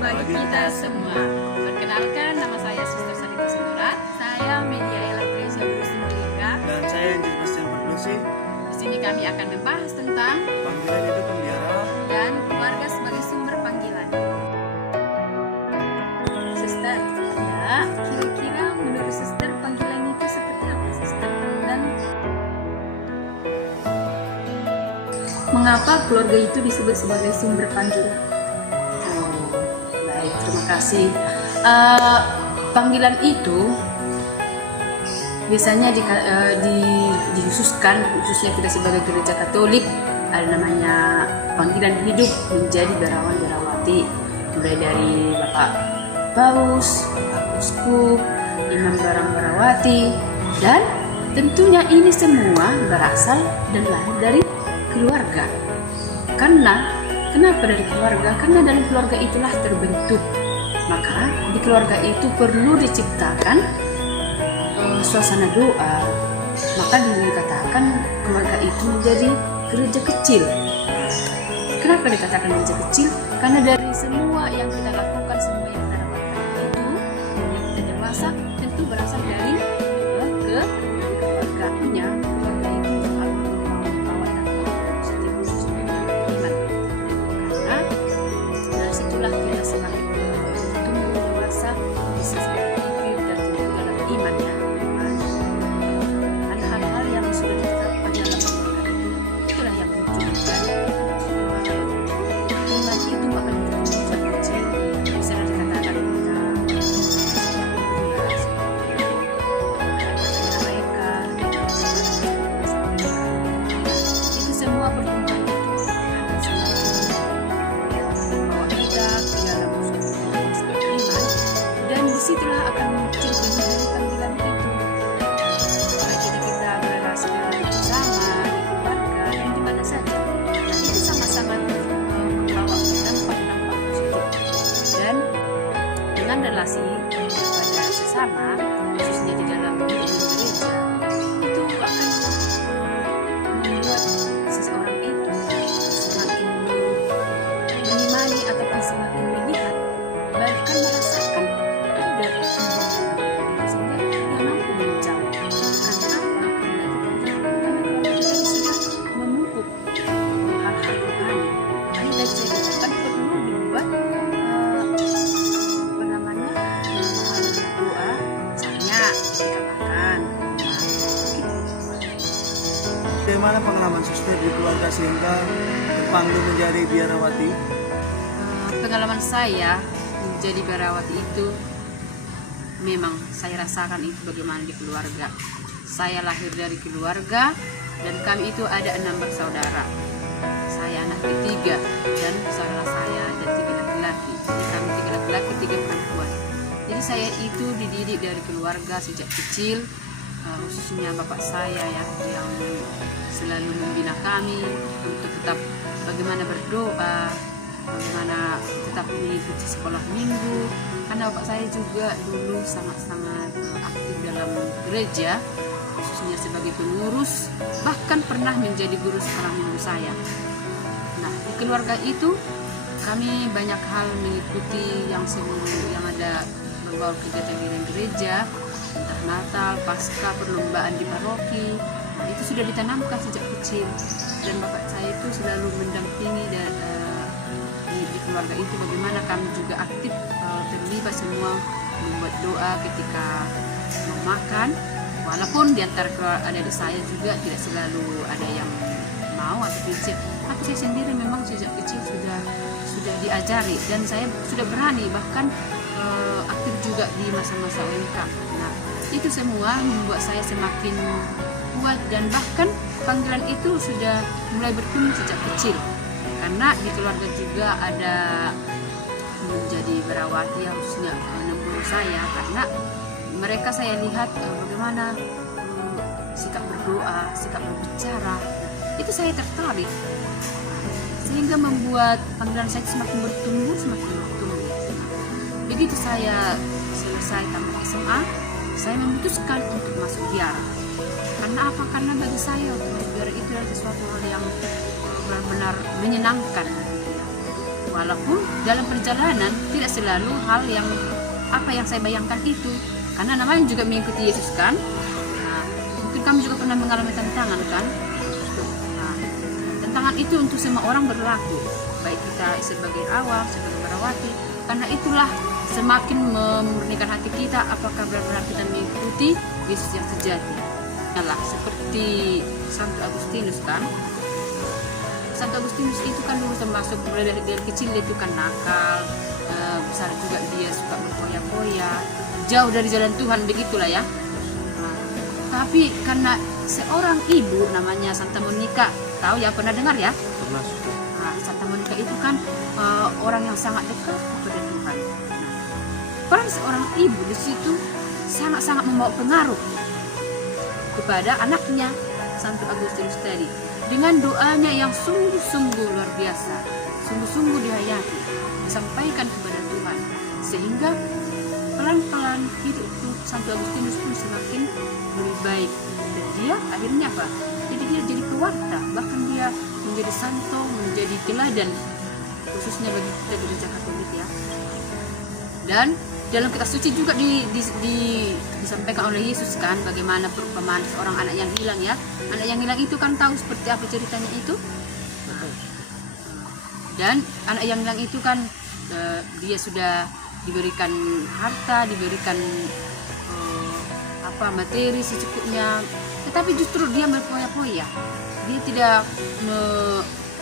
bagi kita semua. Perkenalkan, nama saya Suster Sarita Surat. Saya Media Ella Presia Gusti Mulia. Dan saya Angel Christian Produksi. Di sini kami akan membahas tentang Panggilan itu pembiara dan keluarga sebagai sumber panggilan. Suster, ya, kira-kira menurut Suster panggilan itu seperti apa, Suster? Dan mengapa keluarga itu disebut sebagai sumber panggilan? Baik, terima kasih. Panggilan itu biasanya dikhususkan, khususnya kita sebagai gereja Katolik, ada namanya panggilan hidup menjadi biarawan biarawati, mulai dari Bapak Paus, Bapak Uskup, Imam Barang-Barawati, dan tentunya ini semua berasal dan lahir dari keluarga. Kenapa dari keluarga? Karena dari keluarga itulah terbentuk. Maka di keluarga itu perlu diciptakan suasana doa. Maka dikatakan keluarga itu menjadi gereja kecil. Kenapa dikatakan gereja kecil? Karena dari semua yang kita lakukan, semua yang kita dapatkan itu, yang kita dewasa, tentu berasal dari keluarganya. Keluarga itu selalu membawa dampak positif khususnya dalam iman. Karena dari situlah kita semakin bertumbuh dewasa, bisa semakin aktif dan tumbuh dalam iman ya. Dan hal-hal yang sudah ditetapkan dalam keluarga itulah yang menunjukkan iman itu akan bertumbuh sejak kecil. Bisa dikatakan kita mereka itu semua pertumbuhan itu akan semakin membawa kita ke dalam suatu iman, dan disitulah akan muncul panggilan itu. Baik kita berrelasi bersama di keluarga dan di mana saja, dan itu sama-sama membawa dampak-dampak positif. Dan dengan relasi kepada sesama, khususnya di dalam hidup gereja, itu akan membuat seseorang itu semakin mengimani ataupun semakin melihat, bahkan merasakan ada itu, sehingga dia mampu menjawab. Karena apa? Karena kita sudah memupuk hal-hal rohani. Makanya tadi saya katakan perlu dibuat hal doa, misalnya dikatakan. Bagaimana pengalaman suster di keluarga sehingga terpanggil menjadi biarawati? Pengalaman saya menjadi biarawati itu memang saya rasakan itu bagaimana di keluarga. Saya lahir dari keluarga dan kami itu ada 6 bersaudara. Saya anak ketiga dan saudara saya ada 3 laki-laki. Jadi kami 3 laki-laki, 3 perempuan. Jadi saya itu dididik dari keluarga sejak kecil, khususnya bapak saya ya, yang selalu membina kami untuk tetap bagaimana berdoa, bagaimana tetap mengikuti sekolah minggu. Karena bapak saya juga dulu sangat-sangat aktif dalam gereja, khususnya sebagai pengurus, bahkan pernah menjadi guru sekolah minggu saya. Nah, di keluarga itu kami banyak hal mengikuti yang ada berbau kegiatan gereja, entah Natal, Paskah, perlombaan di paroki. Nah, itu sudah ditanamkan sejak kecil, dan bapak saya itu selalu mendampingi dan di keluarga itu bagaimana kami juga aktif terlibat semua membuat doa ketika mau makan. Walaupun di antara adik saya juga tidak selalu ada yang mau atau prinsip, tapi saya sendiri memang sejak kecil sudah diajari, dan saya sudah berani bahkan aktif juga di masa-masa UMK. Nah, itu semua membuat saya semakin kuat, dan bahkan panggilan itu sudah mulai bertumbuh sejak kecil. Karena di keluarga juga ada menjadi biarawati, harusnya guru saya, karena mereka saya lihat bagaimana sikap berdoa, sikap berbicara, itu saya tertarik, sehingga membuat panggilan saya semakin bertumbuh. Begitu saya selesai tamat SMA, saya memutuskan untuk masuk biara. Karena apa? Karena bagi saya untuk biara itu adalah sesuatu hal yang benar-benar menyenangkan. Walaupun dalam perjalanan tidak selalu hal yang apa yang saya bayangkan itu, karena namanya juga mengikuti Yesus kan. Nah, mungkin kamu juga pernah mengalami tantangan kan. Nah, tantangan itu untuk semua orang berlaku, baik kita sebagai awam, sebagai berawati. Karena itulah semakin memurnikan hati kita, apakah benar-benar kita mengikuti Yesus yang sejati. Nah, seperti Santo Agustinus kan. Santo Agustinus itu kan dulu termasuk mulai dari kecil dia itu kan nakal, besar juga dia suka berpoya-poya, jauh dari jalan Tuhan, begitulah ya. Nah, tapi karena seorang ibu namanya Santa Monica, tahu ya, pernah dengar ya? Pernah. Nah, Santa Monica itu kan orang yang sangat dekat kepada Tuhan. Nah, peran seorang ibu di situ sangat-sangat membawa pengaruh kepada anaknya Santo Agustinus tadi, dengan doanya yang sungguh-sungguh luar biasa, sungguh-sungguh dihayati, disampaikan kepada Tuhan, sehingga pelan-pelan hidup Santo Agustinus pun semakin lebih baik. Dan dia akhirnya apa? Jadi dia jadi pewarta, bahkan dia menjadi santo, menjadi teladan, khususnya bagi kita gereja Katolik ya. Dan dalam kitab suci juga disampaikan oleh Yesus kan, bagaimana perumpamaan seorang anak yang hilang ya. Anak yang hilang itu kan tahu seperti apa ceritanya itu. Dan anak yang hilang itu kan dia sudah diberikan harta, diberikan materi secukupnya, tetapi justru dia berpoya-poya. Dia tidak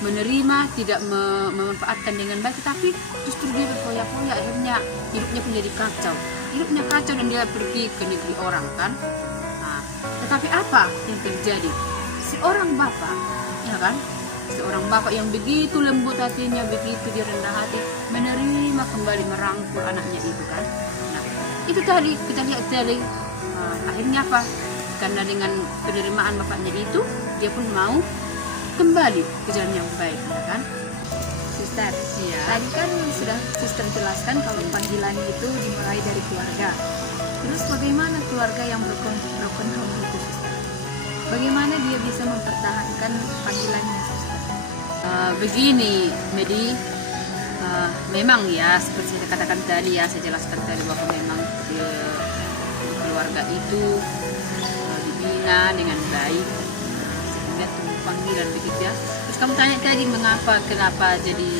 menerima, tidak memanfaatkan dengan baik, tetapi justru dia berpoya-poya, akhirnya hidupnya pun jadi kacau. Hidupnya kacau dan dia pergi ke negeri orang kan. Nah, tetapi apa yang terjadi? Seorang bapak, ya kan? Seorang bapak yang begitu lembut hatinya, begitu dia rendah hati, menerima kembali, merangkul anaknya itu kan. Nah, itu tadi kita lihat tadi. Akhirnya apa? Karena dengan penerimaan bapaknya itu, dia pun mau kembali ke jalan yang baik, ya kan? Suster, Iya. tadi kan sudah suster jelaskan kalau panggilan itu dimulai dari keluarga. Terus bagaimana keluarga yang broken home itu, suster? Bagaimana dia bisa mempertahankan panggilannya, suster? Begini, Medi, memang ya seperti saya katakan tadi ya, saya jelaskan tadi bahwa memang keluarga itu dibina dengan baik, sehingga tumbuh panggilan begitu ya. Terus kamu tanya tadi kenapa jadi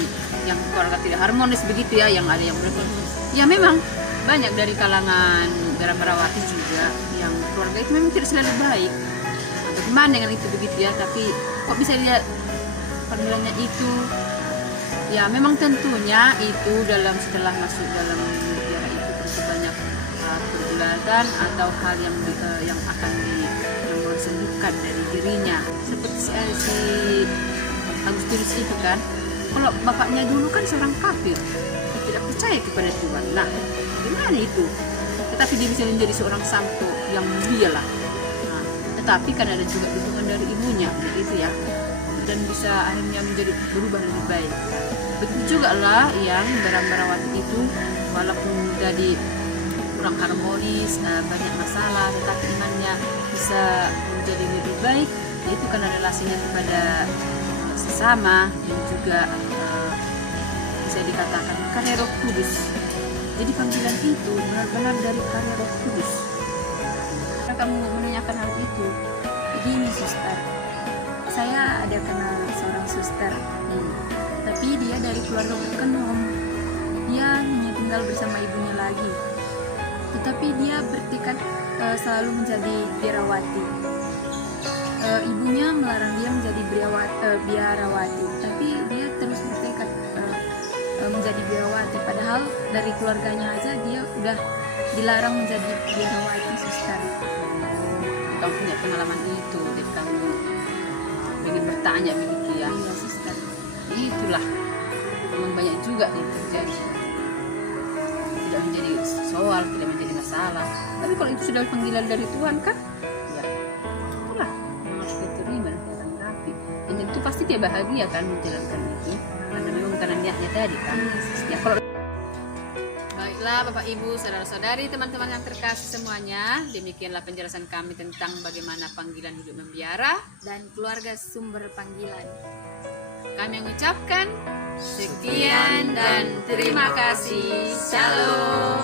yang keluarga tidak harmonis begitu ya, yang ada yang berkonflik. Ya memang banyak dari kalangan berawati juga yang keluarga itu memang tidak selalu baik. Bagaimana dengan itu begitu ya, tapi kok bisa lihat panggilannya itu ya memang tentunya itu setelah masuk dalam biara itu tentu banyak pergulatan atau hal yang akan disembuhkan dari dirinya, seperti si Agustinus itu kan, kalau bapaknya dulu kan seorang kafir, tidak percaya kepada Tuhan. Nah, gimana itu? Tetapi dia bisa menjadi seorang santo yang mulia lah. Nah, tetapi kan ada juga dukungan dari ibunya, begitu ya, dan bisa akhirnya menjadi berubah lebih baik. Begitu juga lah yang berawati itu, walaupun jadi kurang harmonis, banyak masalah, tetapi imannya bisa menjadi lebih baik, yaitu karena relasinya kepada sesama dan juga bisa dikatakan karya Roh Kudus. Jadi panggilan itu benar-benar dari karya Roh Kudus. Karena kamu menanyakan hal itu, Begini, suster. Saya ada kenal seorang suster, tapi dia dari keluarga broken home. Dia hanya tinggal bersama ibunya lagi. Tetapi dia bertekad selalu menjadi biarawati. Ibunya melarang dia menjadi biarawati, tapi dia terus bertekad menjadi biarawati. Padahal dari keluarganya aja dia udah dilarang menjadi biarawati, suster. Kamu punya pengalaman itu, jadi kamu ingin bertanya begitu ya? Iya, suster. Itulah memang banyak juga yang terjadi. Tidak menjadi soal, tidak menjadi masalah. Tapi kalau itu sudah panggilan dari Tuhan kan, ya itulah yang harus kita terima dan kita tanggapi. Dan tentu pasti dia bahagia kan menjalankan itu, karena memang karena niatnya tadi kan. Ya kalau baiklah Bapak Ibu, saudara-saudari, teman-teman yang terkasih semuanya, demikianlah penjelasan kami tentang bagaimana panggilan hidup membiara Dan keluarga sumber panggilan. Kami mengucapkan sekian dan terima kasih. Shalom.